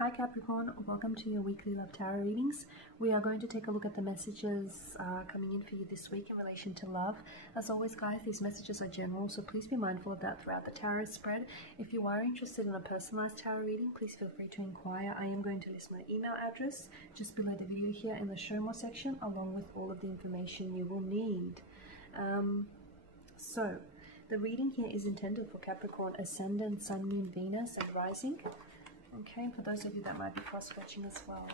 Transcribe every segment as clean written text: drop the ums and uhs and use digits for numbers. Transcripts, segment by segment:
Hi Capricorn, welcome to your weekly love tarot readings. We are going to take a look at the messages coming in for you this week in relation to love. As always guys, these messages are general, so please be mindful of that throughout the tarot spread. If you are interested in a personalized tarot reading, please feel free to inquire. I am going to list my email address just below the video here in the show more section, along with all of the information you will need. So the reading here is intended for Capricorn Ascendant, Sun, Moon, Venus and Rising. Okay, for those of you that might be cross-watching as well.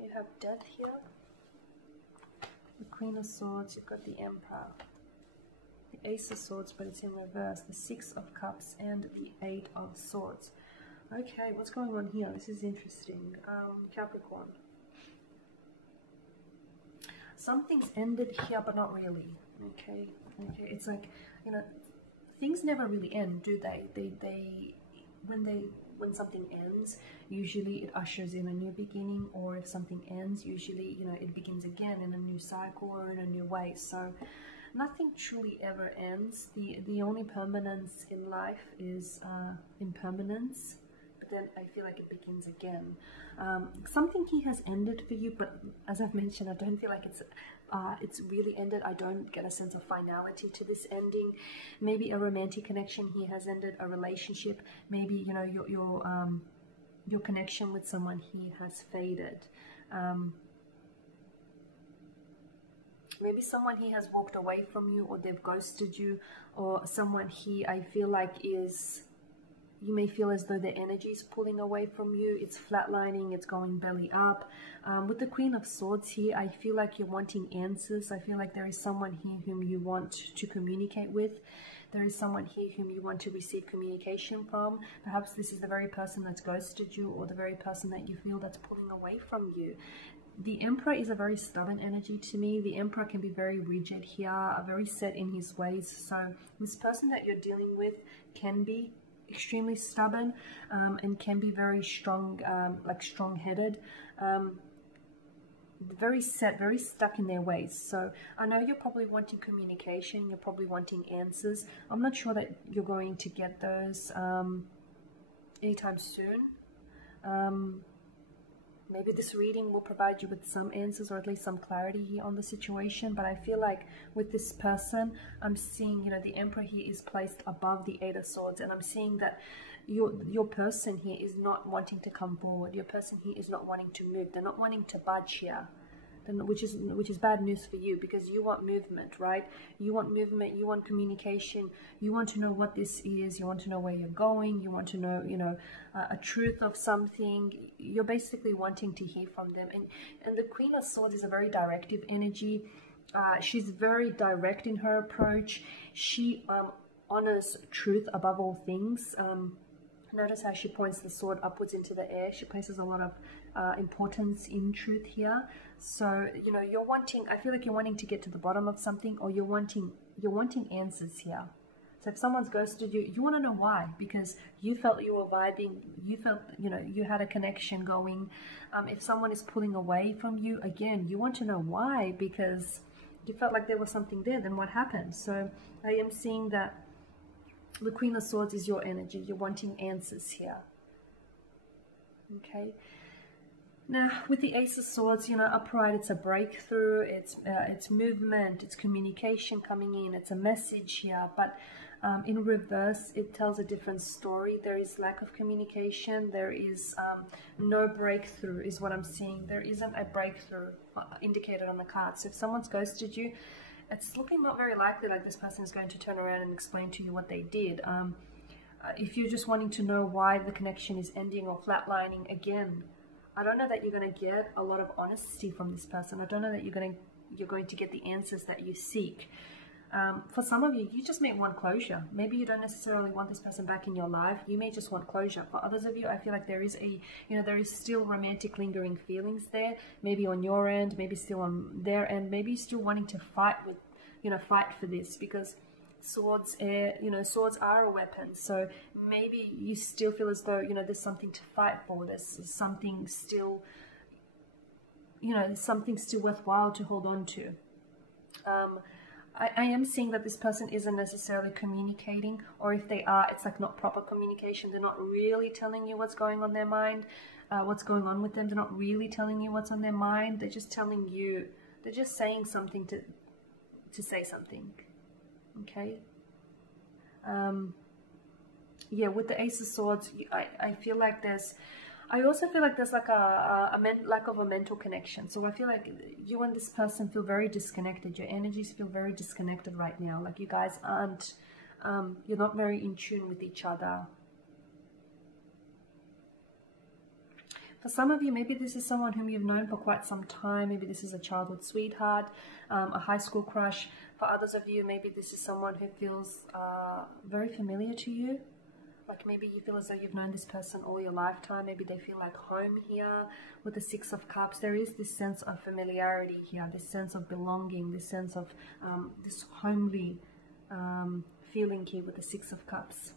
You have Death here, the Queen of Swords, you've got the Emperor, the Ace of Swords, but it's in reverse, the Six of Cups and the Eight of Swords. Okay, what's going on here? This is interesting. Capricorn. Something's ended here, but not really. Okay, it's like, you know, things never really end, do they? When something ends, usually it ushers in a new beginning, or if something ends, usually, you know, it begins again in a new cycle or in a new way. So nothing truly ever ends. The only permanence in life is impermanence. Then I feel like it begins again. Something here has ended for you, but as I've mentioned, I don't feel like it's really ended. I don't get a sense of finality to this ending. Maybe a romantic connection here has ended, a relationship. Maybe, you know, your connection with someone here has faded. Maybe someone here has walked away from you, or they've ghosted you, or someone here I feel like is... You may feel as though the energy is pulling away from you. It's flatlining, it's going belly up. With the Queen of Swords here, I feel like you're wanting answers. I feel like there is someone here whom you want to communicate with. There is someone here whom you want to receive communication from. Perhaps this is the very person that's ghosted you, or the very person that you feel that's pulling away from you. The Emperor is a very stubborn energy to me. The Emperor can be very rigid here, very set in his ways. So this person that you're dealing with can be extremely stubborn and can be very strong, like strong-headed, very set, very stuck in their ways. So I know you're probably wanting communication, you're probably wanting answers. I'm not sure that you're going to get those anytime soon. Maybe this reading will provide you with some answers, or at least some clarity here on the situation. But I feel like with this person, I'm seeing, you know, the Emperor here is placed above the Eight of Swords. And I'm seeing that your person here is not wanting to come forward. Your person here is not wanting to move. They're not wanting to budge here. Which is bad news for you, because you want movement, right? You want movement, you want communication, you want to know what this is, you want to know where you're going, you want to know, you know, a truth of something. You're basically wanting to hear from them. And the Queen of Swords is a very directive energy. She's very direct in her approach. She honors truth above all things. Notice how she points the sword upwards into the air. She places a lot of importance in truth here. So, you know, you're wanting, I feel like you're wanting to get to the bottom of something, or you're wanting answers here. So if someone's ghosted you, you want to know why, because you felt you were vibing, you felt, you know, you had a connection going. If someone is pulling away from you, again, you want to know why, because you felt like there was something there. Then what happened? So I am seeing that the Queen of Swords is your energy. You're wanting answers here. Okay. Now, with the Ace of Swords, you know, upright, it's a breakthrough. It's movement. It's communication coming in. It's a message here. But in reverse, it tells a different story. There is lack of communication. There is no breakthrough, is what I'm seeing. There isn't a breakthrough indicated on the card. So if someone's ghosted you, it's looking not very likely like this person is going to turn around and explain to you what they did. If you're just wanting to know why the connection is ending or flatlining, again, I don't know that you're going to get a lot of honesty from this person. I don't know that you're going to get the answers that you seek. For some of you, you just may want closure. Maybe you don't necessarily want this person back in your life. You may just want closure. For others of you, I feel like there is there is still romantic lingering feelings there. Maybe on your end, maybe still on their end. Maybe still wanting to fight for this, because swords, swords are a weapon. So maybe you still feel as though, there's something to fight for. There's something still you know, something still worthwhile to hold on to. I am seeing that this person isn't necessarily communicating, or if they are, it's like not proper communication. They're not really telling you what's going on their mind, what's going on with them. They're not really telling you what's on their mind. They're just telling you, they're just saying something to say something. Okay. Yeah, with the Ace of Swords, I feel like I also feel like there's like lack of a mental connection. So I feel like you and this person feel very disconnected. Your energies feel very disconnected right now. Like you guys aren't, you're not very in tune with each other. For some of you, maybe this is someone whom you've known for quite some time. Maybe this is a childhood sweetheart, a high school crush. For others of you, maybe this is someone who feels very familiar to you. Like maybe you feel as though you've known this person all your lifetime. Maybe they feel like home here. With the Six of Cups, there is this sense of familiarity here, this sense of belonging, this sense of this homely feeling here with the Six of Cups.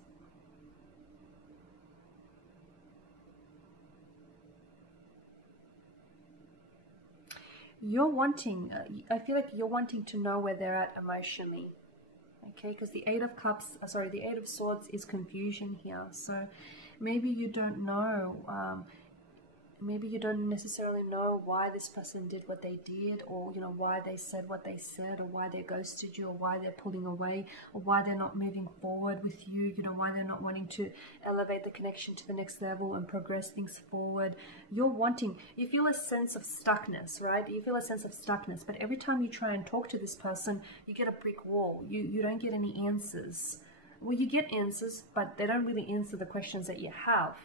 You're wanting, I feel like you're wanting to know where they're at emotionally. Okay, because the Eight of Cups, sorry, the Eight of Swords is confusion here. So maybe you don't know, maybe you don't necessarily know why this person did what they did, or, you know, why they said what they said, or why they ghosted you, or why they're pulling away, or why they're not moving forward with you, you know, why they're not wanting to elevate the connection to the next level and progress things forward. You're wanting, you feel a sense of stuckness, right? You feel a sense of stuckness, but every time you try and talk to this person, you get a brick wall. You don't get any answers. Well, you get answers, but they don't really answer the questions that you have.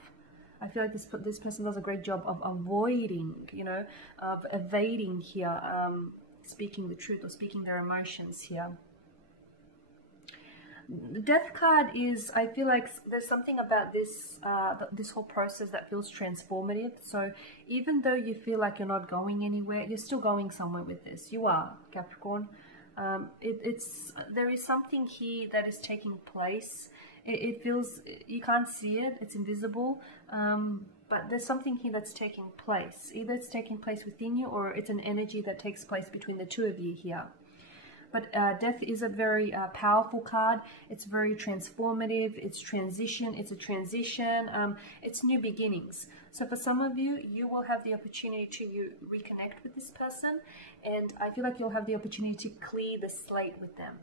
I feel like this person does a great job of avoiding, you know, of evading here, speaking the truth or speaking their emotions here. The Death card is, I feel like there's something about this this whole process that feels transformative. So even though you feel like you're not going anywhere, you're still going somewhere with this. You are, Capricorn. There is something here that is taking place. It feels, you can't see it, it's invisible, but there's something here that's taking place. Either it's taking place within you, or it's an energy that takes place between the two of you here. But Death is a very powerful card. It's very transformative. It's transition. It's a transition. It's new beginnings. So for some of you, you will have the opportunity to reconnect with this person, and I feel like you'll have the opportunity to clear the slate with them.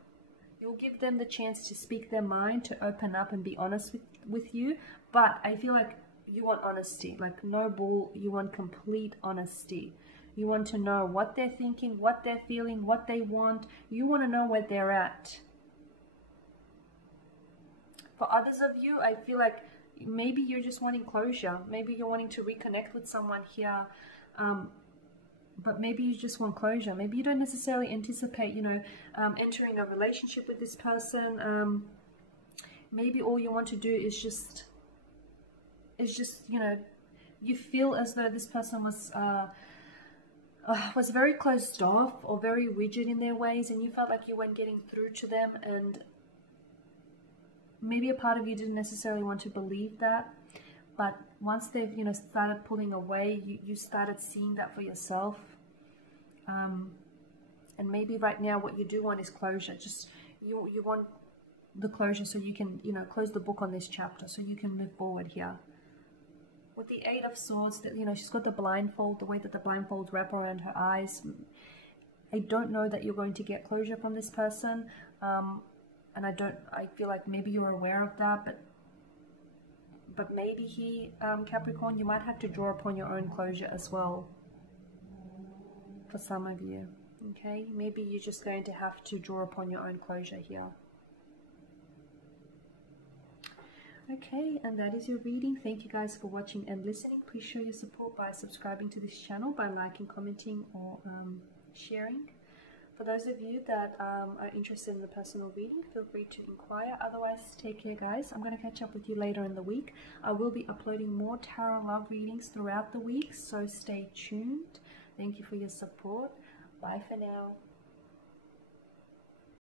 You'll give them the chance to speak their mind, to open up and be honest with you. But I feel like you want honesty, like no bull. You want complete honesty. You want to know what they're thinking, what they're feeling, what they want. You want to know where they're at. For others of you, I feel like maybe you're just wanting closure. Maybe you're wanting to reconnect with someone here. But maybe you just want closure. Maybe you don't necessarily anticipate, you know, entering a relationship with this person. Maybe all you want to do is just, you know, you feel as though this person was very closed off or very rigid in their ways, and you felt like you weren't getting through to them, and maybe a part of you didn't necessarily want to believe that. But once they've, you know, started pulling away, you started seeing that for yourself. And maybe right now what you do want is closure. Just you want the closure so you can, you know, close the book on this chapter, so you can move forward here. With the Eight of Swords, that, you know, she's got the blindfold, the way that the blindfolds wrap around her eyes. I don't know that you're going to get closure from this person, and I feel like maybe you're aware of that, but maybe he, Capricorn, you might have to draw upon your own closure as well. For some of you, okay? Maybe you're just going to have to draw upon your own closure here. Okay, and that is your reading. Thank you guys for watching and listening. Please show your support by subscribing to this channel, by liking, commenting, or sharing. For those of you that are interested in the personal reading, feel free to inquire. Otherwise, take care, guys. I'm going to catch up with you later in the week. I will be uploading more tarot love readings throughout the week, so stay tuned. Thank you for your support. Bye for now.